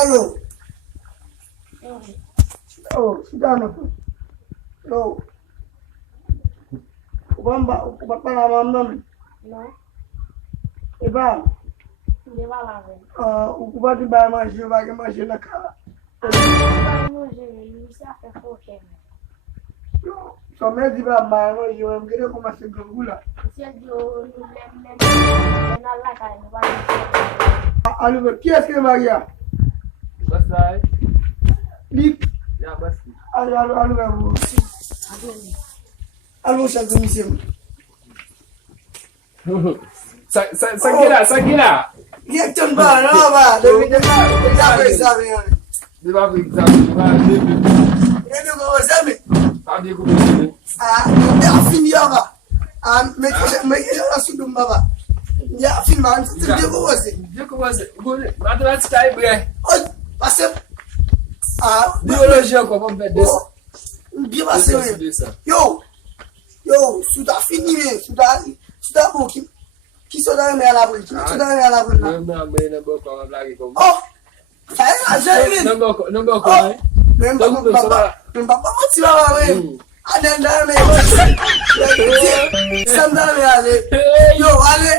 Alô? Oh, sidana. No. Upapa na mamnami. No. Eba. Leva lá, velho. Ukubati ba maji ba ke maji na kala. Vai no jeito, isso é a fofoca, velho. So me di ba ma no yo em gere ko maji gangula. Se é de olho, lembra, na lá, cara, não vai. Alô, qui est-ce que Maria? Basai. Lip. Ya basi. Alô. Alô, chanto monsieur. Sakira. Dia ton ba no ba, de ba sabe. De ba exame, de ba debe. Ele go sabe. Ade ko. Ya fini ba. Me que já sudu baba. Ya fini man, tu de go wase. Je ko wase. Go, mathematics tai bre. Oh, parce Biologie ko kon fait des. Bien passé. Yo, suda fini, suda bon qui sont dans la bri, qui sont dans la bri. Non, mais non ko blague ko. Oh, ça a jamais. Non ko. Même papa, tu vas voir. Adenda me. Ça me donne aller. Yo, allez.